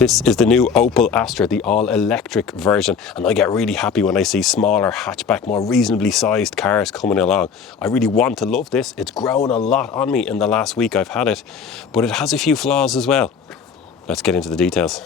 This is the new Opel Astra, the all-electric version, and I get really happy when I see smaller hatchback, more reasonably sized cars coming along. I really want to love this. It's grown a lot on me in the last week I've had it, but it has a few flaws as well. Let's get into the details.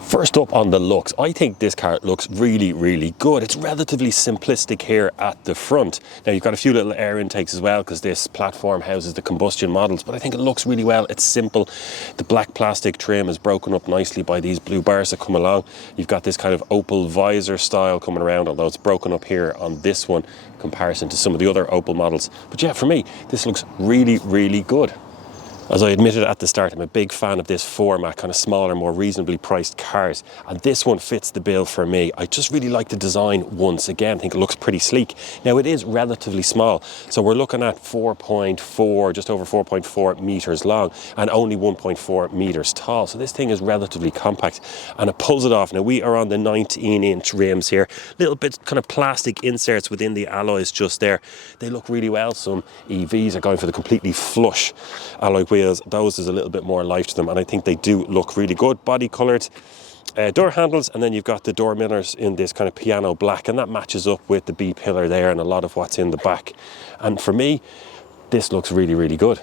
First up on the looks, I think this car looks really, really good. It's relatively simplistic here at the front. Now you've got a few little air intakes as well because this platform houses the combustion models, but I think it looks really well. It's simple. The black plastic trim is broken up nicely by these blue bars that come along. You've got this kind of Opel visor style coming around, although it's broken up here on this one in comparison to some of the other Opel models. But yeah, for me, this looks really, really good. As I admitted at the start, I'm a big fan of this format, kind of smaller, more reasonably priced cars. And this one fits the bill for me. I just really like the design once again. I think it looks pretty sleek. Now it is relatively small. So we're looking at 4.4, just over 4.4 meters long and only 1.4 meters tall. So this thing is relatively compact and it pulls it off. Now we are on the 19-inch rims here. Little bit kind of plastic inserts within the alloys just there. They look really well. Some EVs are going for the completely flush alloy wheels. Those is a little bit more life to them, and I think they do look really good. Body coloured door handles, and then you've got the door mirrors in this kind of piano black, and that matches up with the B pillar there and a lot of what's in the back. And for me, this looks really, really good.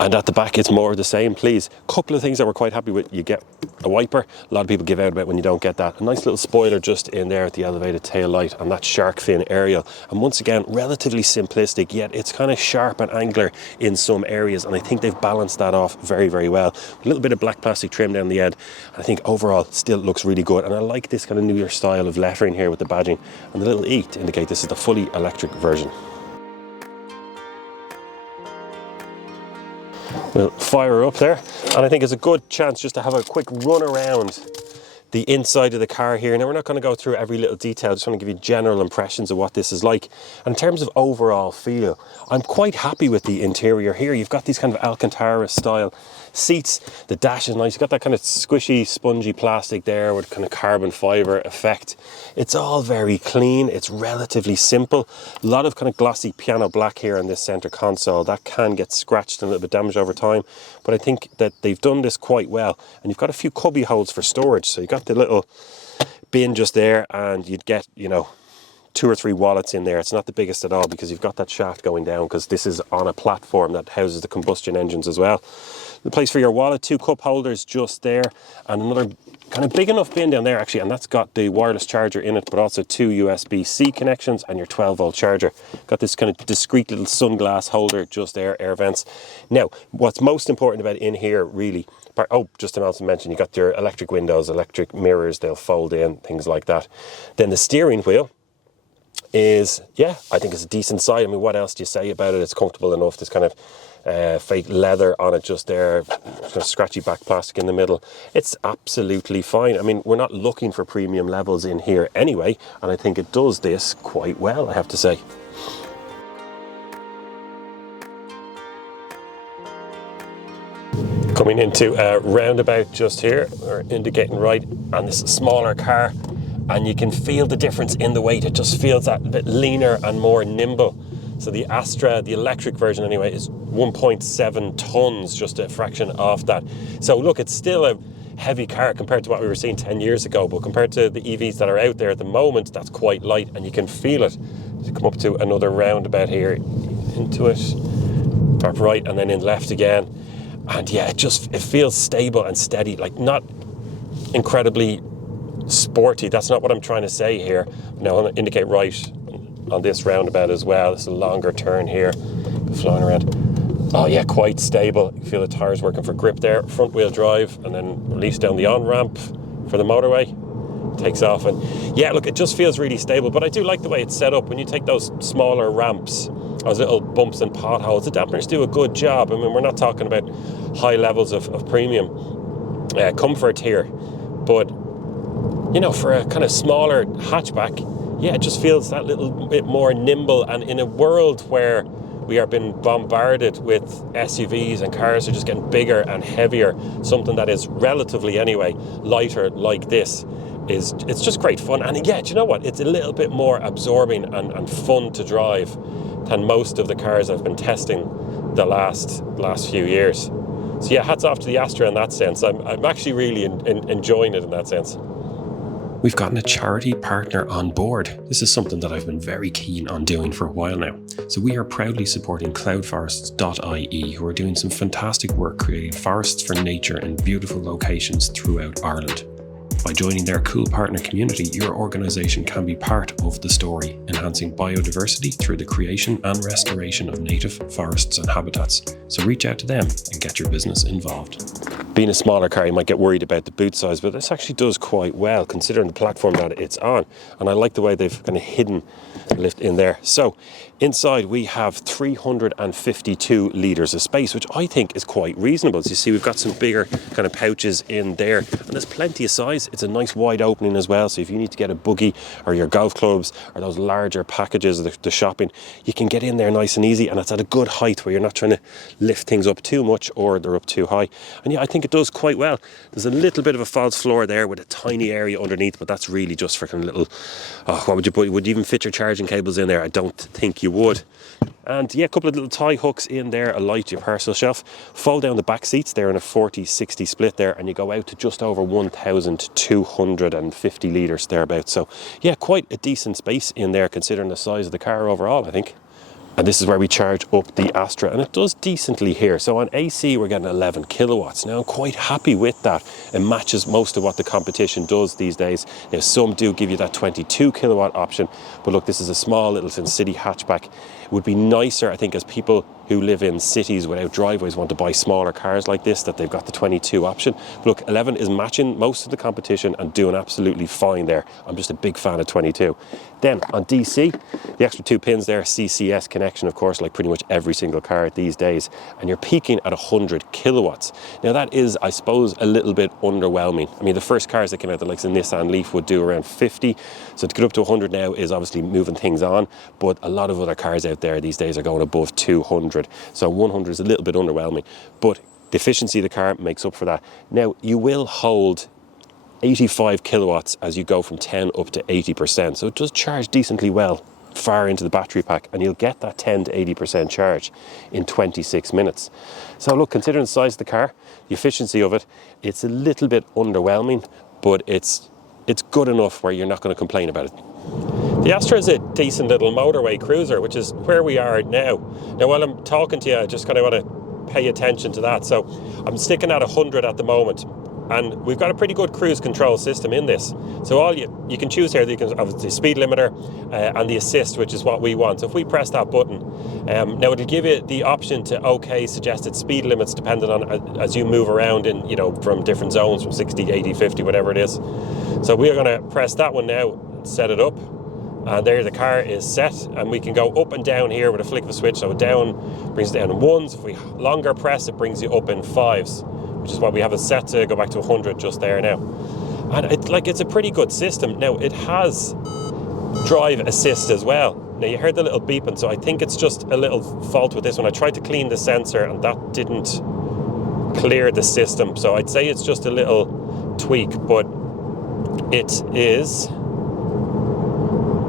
And at the back, it's more of the same, please. Couple of things that we're quite happy with. You get a wiper. A lot of people give out about when you don't get that. A nice little spoiler just in there at the elevated tail light and that shark fin aerial. And once again, relatively simplistic, yet it's kind of sharp and angular in some areas. And I think they've balanced that off very, very well. A little bit of black plastic trim down the end. I think overall still looks really good. And I like this kind of newer style of lettering here with the badging and the little E to indicate this is the fully electric version. We'll fire her up there, and I think it's a good chance just to have a quick run around the inside of the car here. Now we're not going to go through every little detail, just want to give you general impressions of what this is like. And in terms of overall feel, I'm quite happy with the interior here. You've got these kind of Alcantara style seats. The dash is nice. You've got that kind of squishy, spongy plastic there with kind of carbon fibre effect. It's all very clean. It's relatively simple. A lot of kind of glossy piano black here on this centre console. That can get scratched and a little bit damaged over time. But I think that they've done this quite well. And you've got a few cubby holes for storage. So you've got the little bin just there, and you'd get, you know, 2 or 3 wallets in there. It's not the biggest at all because you've got that shaft going down because this is on a platform that houses the combustion engines as well. The place for your wallet, 2 cup holders just there, and another kind of big enough bin down there actually, and that's got the wireless charger in it, but also 2 USB-C connections and your 12-volt charger. Got this kind of discreet little sunglass holder just there, air vents. Now, what's most important about in here really, just to also mention, you got your electric windows, electric mirrors, they'll fold in, things like that. Then the steering wheel is, yeah, I think it's a decent size. I mean, what else do you say about it? It's comfortable enough. There's kind of fake leather on it just there, kind of scratchy back plastic in the middle. It's absolutely fine. I mean, we're not looking for premium levels in here anyway, and I think it does this quite well, I have to say. Coming into a roundabout just here, we're indicating right on this smaller car, and you can feel the difference in the weight. It just feels that bit leaner and more nimble. So the Astra, the electric version anyway, is 1.7 tons, just a fraction off that. So look, it's still a heavy car compared to what we were seeing 10 years ago, but compared to the EVs that are out there at the moment, that's quite light, and you can feel it. You come up to another roundabout here, into it, park right, and then in left again. And yeah, it feels stable and steady, like not incredibly sporty. That's not what I'm trying to say here. Now I'm going to indicate right on this roundabout as well. It's a longer turn here, flying around. Oh yeah, quite stable. You feel the tires working for grip there. Front wheel drive, and then release down the on-ramp for the motorway. Takes off, and yeah, look, it just feels really stable. But I do like the way it's set up. When you take those smaller ramps, those little bumps and potholes, the dampeners do a good job. I mean, we're not talking about high levels of premium comfort here, but you know, for a kind of smaller hatchback, yeah, it just feels that little bit more nimble. And in a world where we are being bombarded with SUVs and cars are just getting bigger and heavier, something that is relatively anyway lighter like this it's just great fun. And yeah, do you know what? It's a little bit more absorbing and fun to drive than most of the cars I've been testing the last few years. So yeah, hats off to the Astra in that sense. I'm actually really enjoying it in that sense. We've gotten a charity partner on board. This is something that I've been very keen on doing for a while now. So we are proudly supporting cloudforests.ie, who are doing some fantastic work creating forests for nature in beautiful locations throughout Ireland. By joining their cool partner community, your organisation can be part of the story, enhancing biodiversity through the creation and restoration of native forests and habitats. So reach out to them and get your business involved. Being a smaller car, you might get worried about the boot size, but this actually does quite well considering the platform that it's on. And I like the way they've kind of hidden the lift in there. So inside we have 352 litres of space, which I think is quite reasonable. As you see, we've got some bigger kind of pouches in there, and there's plenty of size. It's a nice wide opening as well, so if you need to get a buggy or your golf clubs or those larger packages of the shopping, you can get in there nice and easy, and it's at a good height where you're not trying to lift things up too much or they're up too high. And yeah, I think it does quite well. There's a little bit of a false floor there with a tiny area underneath, but that's really just for kind of little, what would you put? Would you even fit your charging cables in there? I don't think you would. And yeah, a couple of little tie hooks in there, a light, your parcel shelf. Fold down the back seats, they're in a 40-60 split there, and you go out to just over 1,250 litres thereabouts. So yeah, quite a decent space in there considering the size of the car overall, I think. And this is where we charge up the Astra, and it does decently here. So on AC, we're getting 11 kilowatts. Now, I'm quite happy with that. It matches most of what the competition does these days. Now, some do give you that 22 kilowatt option, but look, this is a small little city hatchback. It would be nicer, I think, as people who live in cities without driveways want to buy smaller cars like this, that they've got the 22 option. But look, 11 is matching most of the competition and doing absolutely fine there. I'm just a big fan of 22. Then on DC, the extra 2 pins there, CCS connection, of course, like pretty much every single car these days. And you're peaking at 100 kilowatts. Now that is, I suppose, a little bit underwhelming. I mean, the first cars that came out, the likes of Nissan Leaf, would do around 50. So to get up to 100 now is obviously moving things on. But a lot of other cars out there these days are going above 200. So 100 is a little bit underwhelming. But the efficiency of the car makes up for that. Now, you will hold 85 kilowatts as you go from 10 up to 80%. So it does charge decently well far into the battery pack, and you'll get that 10 to 80% charge in 26 minutes. So look, considering the size of the car, the efficiency of it, it's a little bit underwhelming, but it's good enough where you're not going to complain about it. The Astra is a decent little motorway cruiser, which is where we are now. Now, while I'm talking to you, I just kind of want to pay attention to that. So I'm sticking at 100 at the moment, and we've got a pretty good cruise control system in this. So all you can choose here, you can obviously speed limiter and the assist, which is what we want. So if we press that button, now it'll give you the option to suggested speed limits depending on as you move around in, from different zones, from 60, 80, 50, whatever it is. So we are going to press that one now, set it up. And there the car is set, and we can go up and down here with a flick of a switch. So down brings it down in ones. If we longer press, it brings you up in fives, which is why we have it set to go back to 100 just there now. And it's a pretty good system. Now, it has drive assist as well. Now, you heard the little beeping, so I think it's just a little fault with this one. I tried to clean the sensor, and that didn't clear the system. So I'd say it's just a little tweak, but it is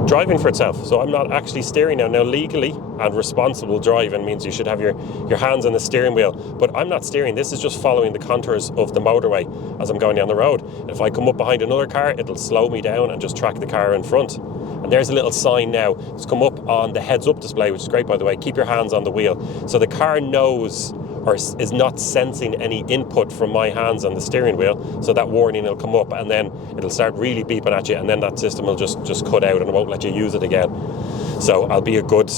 driving for itself. So I'm not actually steering now. Now, legally and responsible driving means you should have your hands on the steering wheel, but I'm not steering. This is just following the contours of the motorway as I'm going down the road. And if I come up behind another car, it'll slow me down and just track the car in front. And there's a little sign now. It's come up on the heads-up display, which is great, by the way. Keep your hands on the wheel. So the car knows or is not sensing any input from my hands on the steering wheel, so that warning will come up, and then it'll start really beeping at you, and then that system will just cut out and it won't let you use it again. So I'll be a good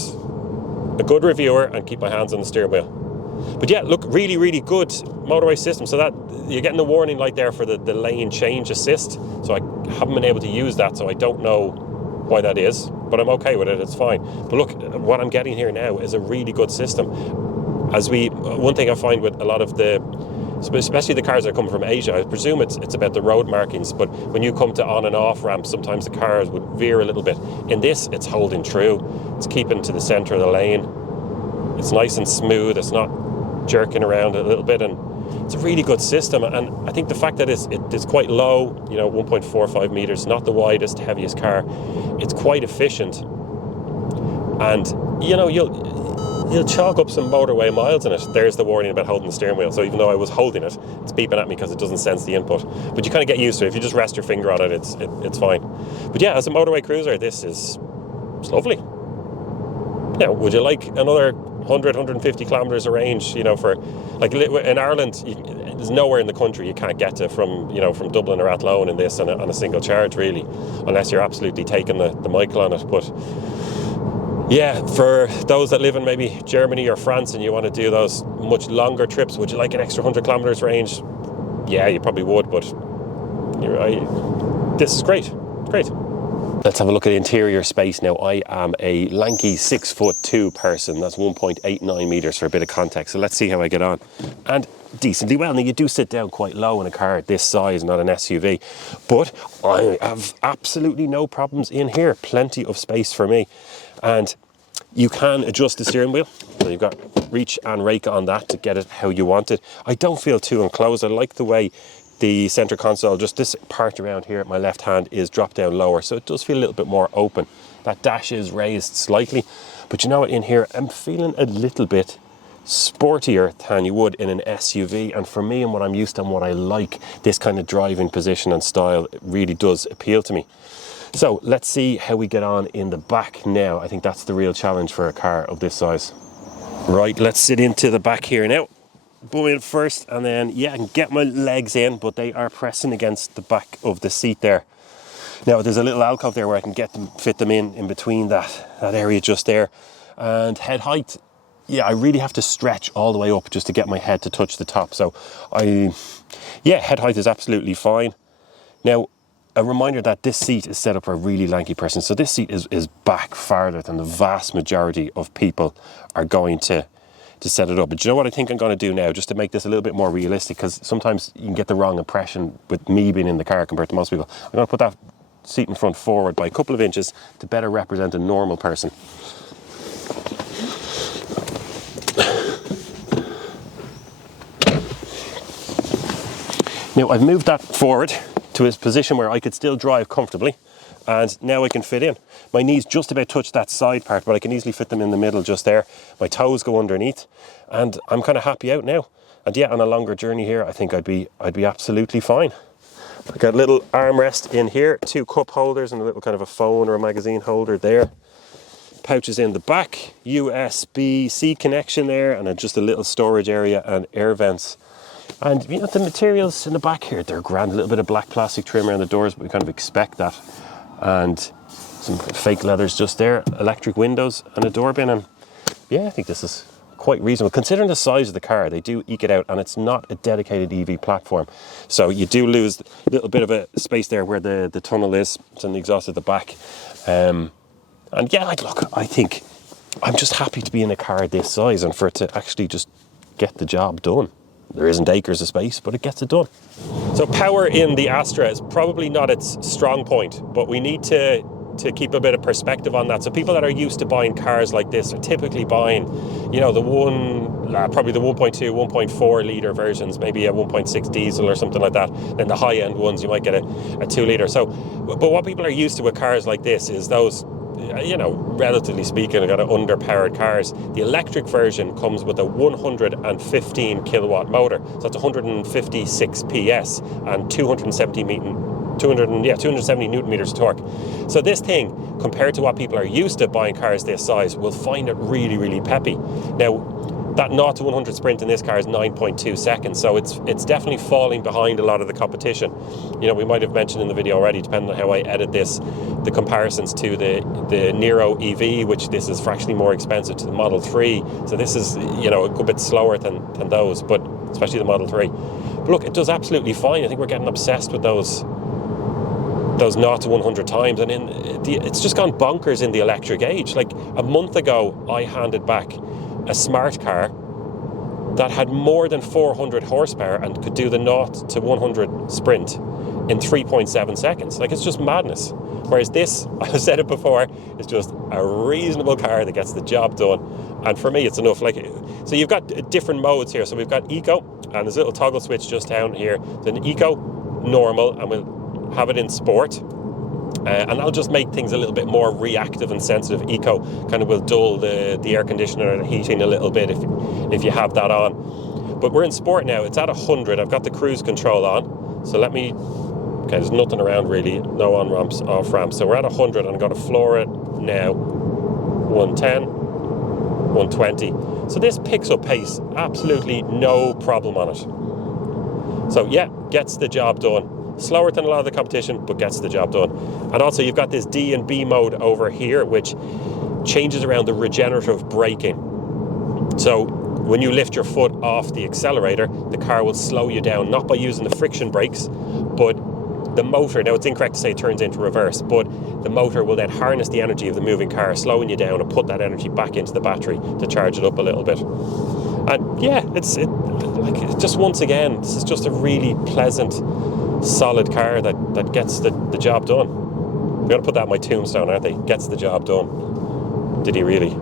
reviewer and keep my hands on the steering wheel. But yeah, look, really, really good motorway system. So that you're getting the warning light there for the lane change assist. So I haven't been able to use that, so I don't know why that is, but I'm okay with it, it's fine. But look, what I'm getting here now is a really good system. One thing I find with a lot of especially the cars that come from Asia, I presume it's about the road markings, but when you come to on and off ramps, sometimes the cars would veer a little bit. In this, it's holding true. It's keeping to the centre of the lane. It's nice and smooth. It's not jerking around a little bit, and it's a really good system. And I think the fact that it's quite low, 1.45 meters, not the widest, heaviest car, it's quite efficient. And, you'll chalk up some motorway miles in it. There's the warning about holding the steering wheel. So even though I was holding it, it's beeping at me because it doesn't sense the input. But you kind of get used to it. If you just rest your finger on it, it's fine. But yeah, as a motorway cruiser, it's lovely. Now, would you like another 100, 150 kilometres of range, for, like, in Ireland, there's nowhere in the country you can't get to from Dublin or Athlone in this on a single charge, really, unless you're absolutely taking the Michael on it. But yeah, for those that live in maybe Germany or France and you want to do those much longer trips, would you like an extra 100 kilometres range? Yeah, you probably would, but this is great. Great. Let's have a look at the interior space now. I am a lanky 6'2" person. That's 1.89 meters for a bit of context. So let's see how I get on. And decently well. Now, you do sit down quite low in a car this size, not an SUV. But I have absolutely no problems in here. Plenty of space for me. And you can adjust the steering wheel. So you've got reach and rake on that to get it how you want it. I don't feel too enclosed. I like the way the center console, just this part around here at my left hand, is dropped down lower, so it does feel a little bit more open. That dash is raised slightly, but you know what, in here I'm feeling a little bit sportier than you would in an SUV, and for me and what I'm used to and what I like, this kind of driving position and style, it really does appeal to me. So let's see how we get on in the back now. I think that's the real challenge for a car of this size. Right, let's sit into the back here now. Boom in first, and then I can get my legs in, but they are pressing against the back of the seat there. Now there's a little alcove there where I can fit them in between that area just there. And head height, I really have to stretch all the way up just to get my head to touch the top. So head height is absolutely fine. Now, a reminder that this seat is set up for a really lanky person. So this seat is back farther than the vast majority of people are going to set it up. But you know what I think I'm going to do now, just to make this a little bit more realistic, because sometimes you can get the wrong impression with me being in the car compared to most people. I'm going to put that seat in front forward by a couple of inches to better represent a normal person. Now I've moved that forward to a position where I could still drive comfortably, and now I can fit in. My knees just about touch that side part, but I can easily fit them in the middle just there. My toes go underneath, and I'm kind of happy out now. And on a longer journey here, I think I'd be absolutely fine. I've got a little armrest in here, 2 cup holders, and a little kind of a phone or a magazine holder there. Pouches in the back, USB-C connection there, and just a little storage area and air vents. And the materials in the back here, they're grand. A little bit of black plastic trim around the doors, but we kind of expect that. And some fake leathers just there, electric windows and a door bin. And I think this is quite reasonable. Considering the size of the car, they do eke it out, and it's not a dedicated EV platform. So you do lose a little bit of a space there where the tunnel is. It's on the exhaust at the back. I think I'm just happy to be in a car this size and for it to actually just get the job done. There isn't acres of space, but it gets it done. So power in the Astra is probably not its strong point, but we need to keep a bit of perspective on that. So people that are used to buying cars like this are typically buying, probably the 1.2, 1.4 litre versions, maybe a 1.6 diesel or something like that. Then the high end ones, you might get a 2 litre. So, but what people are used to with cars like this is those, relatively speaking, got underpowered cars. The electric version comes with a 115 kilowatt motor. So that's 156 PS and 270 Newton meters of torque. So this thing, compared to what people are used to buying cars this size, will find it really, really peppy. Now, that 0 to 100 sprint in this car is 9.2 seconds, so it's definitely falling behind a lot of the competition. We might have mentioned in the video already, depending on how I edit this, the comparisons to the Niro EV, which this is fractionally more expensive to the Model 3. So this is, a good bit slower than those, but especially the Model 3. But look, it does absolutely fine. I think we're getting obsessed with those 0 to 100 times, and it's just gone bonkers in the electric age. Like a month ago, I handed back a smart car that had more than 400 horsepower and could do the 0 to 100 sprint in 3.7 seconds. Like, it's just madness. Whereas this, I've said it before, is just a reasonable car that gets the job done. And for me, it's enough. So you've got different modes here. So we've got Eco, and there's a little toggle switch just down here. There's an Eco, Normal, and we'll have it in Sport. And that'll just make things a little bit more reactive and sensitive. Eco kind of will dull the air conditioner and heating a little bit if you have that on. But we're in Sport now. It's at 100. I've got the cruise control on. So let me... Okay, there's nothing around really. No on-ramps, off-ramps. So we're at 100 and I'm going to floor it now. 110, 120. So this picks up pace. Absolutely no problem on it. So yeah, gets the job done. Slower than a lot of the competition, but gets the job done. And also you've got this D and B mode over here, which changes around the regenerative braking. So when you lift your foot off the accelerator, the car will slow you down, not by using the friction brakes, but the motor, now it's incorrect to say it turns into reverse, but the motor will then harness the energy of the moving car, slowing you down, and put that energy back into the battery to charge it up a little bit. And yeah, it's just once again, this is just a really pleasant, solid car that gets the job done. I'm going to put that on my tombstone, aren't they? Gets the job done. Did he really?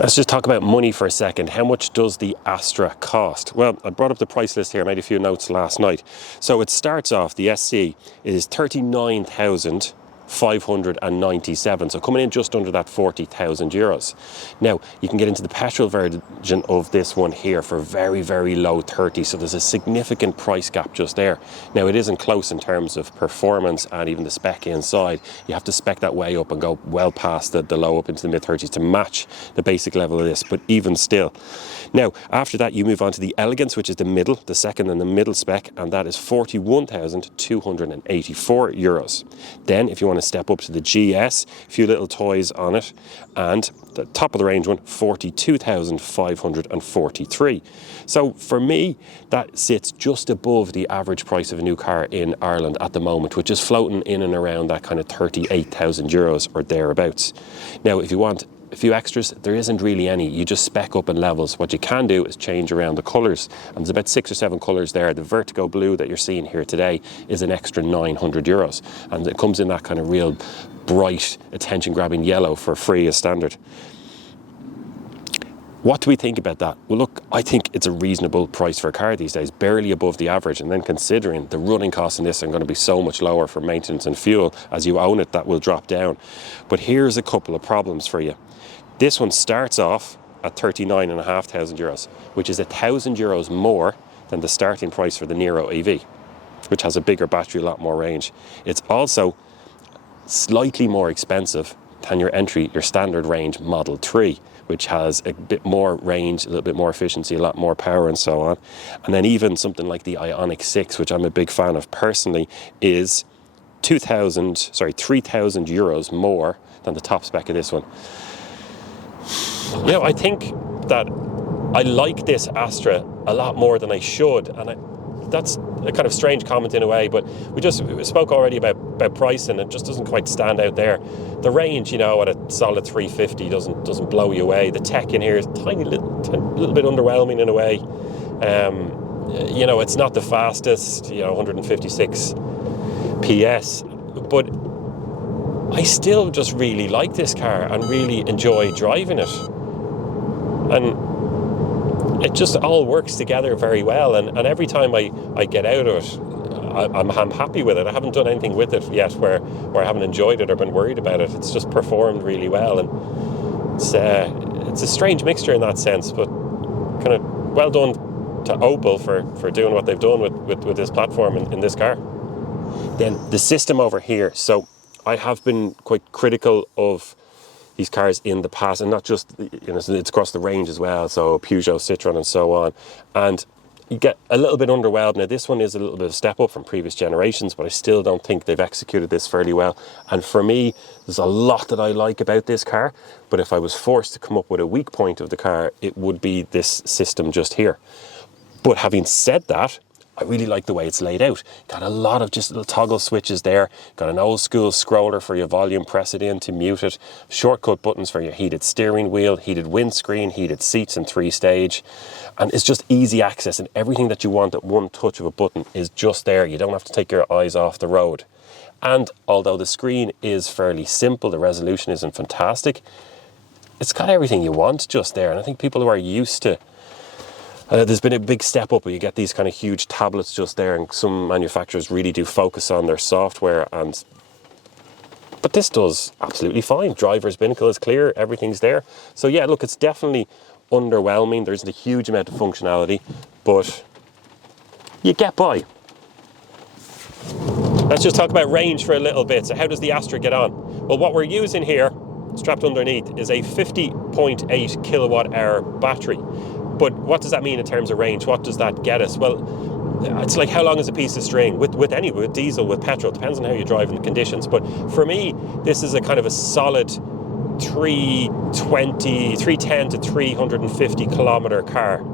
Let's just talk about money for a second. How much does the Astra cost? Well, I brought up the price list here. I made a few notes last night. So it starts off, the SC is 39,597. So coming in just under that 40,000 euros. Now, you can get into the petrol version of this one here for very, very low 30. So there's a significant price gap just there. Now, it isn't close in terms of performance and even the spec inside. You have to spec that way up and go well past the low up into the mid 30s to match the basic level of this, but even still. Now, after that, you move on to the Elegance, which is the middle, the second and the middle spec, and that is 41,284 euros. Then, if you want to step up to the GS, a few little toys on it, and the top of the range one, 42,543. So for me, that sits just above the average price of a new car in Ireland at the moment, which is floating in and around that kind of 38,000 euros or thereabouts. Now, if you want a few extras, there isn't really any. You just spec up in levels. What you can do is change around the colours, and there's about 6 or 7 colours there. The Vertigo Blue that you're seeing here today is an extra 900 euros, and it comes in that kind of real bright, attention-grabbing yellow for free as standard. What do we think about that? Well, look, I think it's a reasonable price for a car these days, barely above the average, and then considering the running costs in this are going to be so much lower for maintenance and fuel, as you own it, that will drop down. But here's a couple of problems for you. This one starts off at 39,500 euros, which is 1,000 euros more than the starting price for the Niro EV, which has a bigger battery, a lot more range. It's also slightly more expensive than your standard range Model 3, which has a bit more range, a little bit more efficiency, a lot more power and so on. And then even something like the Ioniq 6, which I'm a big fan of personally, is 3,000 euros more than the top spec of this one. You know, I think that I like this Astra a lot more than I should, and that's a kind of strange comment in a way, but we spoke already about price, and it just doesn't quite stand out there. The range, you know, at a solid 350 doesn't blow you away. The tech in here is tiny little bit underwhelming in a way. You know, it's not the fastest, 156 PS, but I still just really like this car and really enjoy driving it. And it just all works together very well. And every time I get out of it, I'm happy with it. I haven't done anything with it yet where I haven't enjoyed it or been worried about it. It's just performed really well. And it's a strange mixture in that sense, but kind of well done to Opel for doing what they've done with this platform in this car. Then the system over here. So I have been quite critical of these cars in the past, and not just, it's across the range as well, so Peugeot, Citroën and so on, and you get a little bit underwhelmed. Now this one is a little bit of a step up from previous generations, but I still don't think they've executed this fairly well. And for me, there's a lot that I like about this car, but if I was forced to come up with a weak point of the car, it would be this system just here. But having said that, I really like the way it's laid out. Got a lot of just little toggle switches there. Got an old school scroller for your volume, press it in to mute it. Shortcut buttons for your heated steering wheel, heated windscreen, heated seats and 3-stage. And it's just easy access, and everything that you want at one touch of a button is just there. You don't have to take your eyes off the road. And although the screen is fairly simple, the resolution isn't fantastic, it's got everything you want just there. And I think people who are used to There's been a big step up where you get these kind of huge tablets just there, and some manufacturers really do focus on their software. But this does absolutely fine. Driver's binnacle is clear, everything's there. So yeah, look, it's definitely underwhelming. There isn't a huge amount of functionality, but you get by. Let's just talk about range for a little bit. So how does the Astra get on? Well, what we're using here, strapped underneath, is a 50.8 kilowatt hour battery. But what does that mean in terms of range? What does that get us? Well, it's like how long is a piece of string with diesel, with petrol, depends on how you drive and the conditions. But for me, this is a kind of a solid 310 to 350 kilometer car.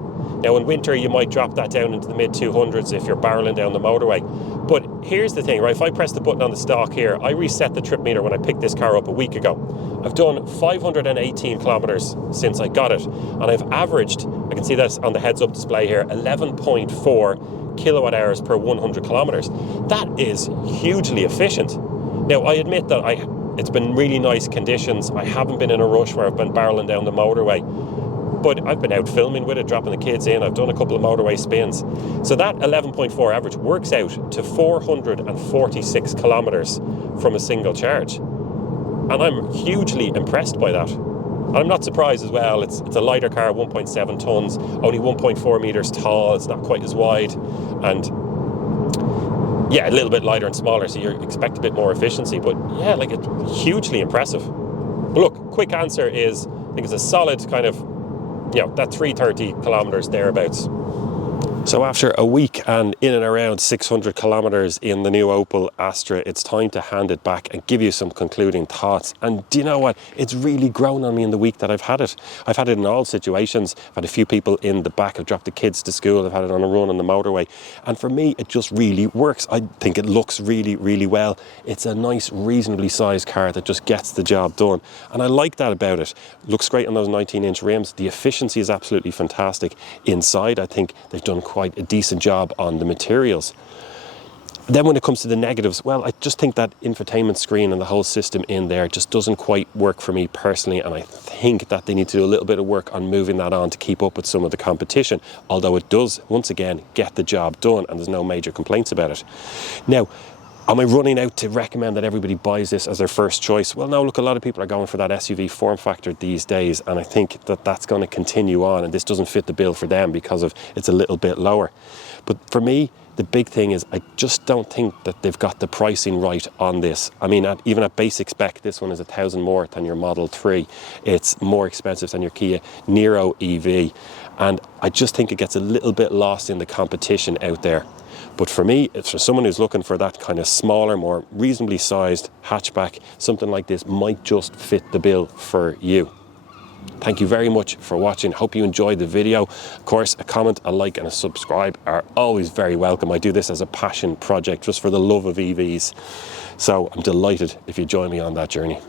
Now in winter you might drop that down into the mid 200s if you're barreling down the motorway. But here's the thing, right? If I press the button on the stalk here, I reset the trip meter when I picked this car up a week ago. I've done 518 kilometers since I got it, and I've averaged, I can see this on the heads up display here, 11.4 kilowatt hours per 100 kilometers. That is hugely efficient. Now I admit that it's been really nice conditions. I haven't been in a rush where I've been barreling down the motorway, but I've been out filming with it, dropping the kids in. I've done a couple of motorway spins. So that 11.4 average works out to 446 kilometers from a single charge. And I'm hugely impressed by that. And I'm not surprised as well. It's a lighter car, 1.7 tons, only 1.4 meters tall. It's not quite as wide. And yeah, a little bit lighter and smaller, so you expect a bit more efficiency. But yeah, like, it's hugely impressive. But look, quick answer is, I think it's a solid kind of, that 330 kilometers thereabouts. So after a week and in and around 600 kilometers in the new Opel Astra, it's time to hand it back and give you some concluding thoughts. And do you know what? It's really grown on me in the week that I've had it. I've had it in all situations. I've had a few people in the back. I've dropped the kids to school. I've had it on a run on the motorway. And for me, it just really works. I think it looks really, really well. It's a nice, reasonably sized car that just gets the job done. And I like that about it. Looks great on those 19-inch rims. The efficiency is absolutely fantastic. Inside, I think they've done quite a decent job on the materials. Then when it comes to the negatives, well, I just think that infotainment screen and the whole system in there just doesn't quite work for me personally, and I think that they need to do a little bit of work on moving that on to keep up with some of the competition, although it does, once again, get the job done and there's no major complaints about it. Now, am I running out to recommend that everybody buys this as their first choice? Well, no, look, a lot of people are going for that SUV form factor these days, and I think that that's going to continue on, and this doesn't fit the bill for them because of it's a little bit lower. But for me, the big thing is I just don't think that they've got the pricing right on this. I mean, even at basic spec, this one is $1,000 more than your Model 3. It's more expensive than your Kia Niro EV, and I just think it gets a little bit lost in the competition out there. But for me, it's for someone who's looking for that kind of smaller, more reasonably sized hatchback, something like this might just fit the bill for you. Thank you very much for watching. Hope you enjoyed the video. Of course, a comment, a like and a subscribe are always very welcome. I do this as a passion project just for the love of EVs. So I'm delighted if you join me on that journey.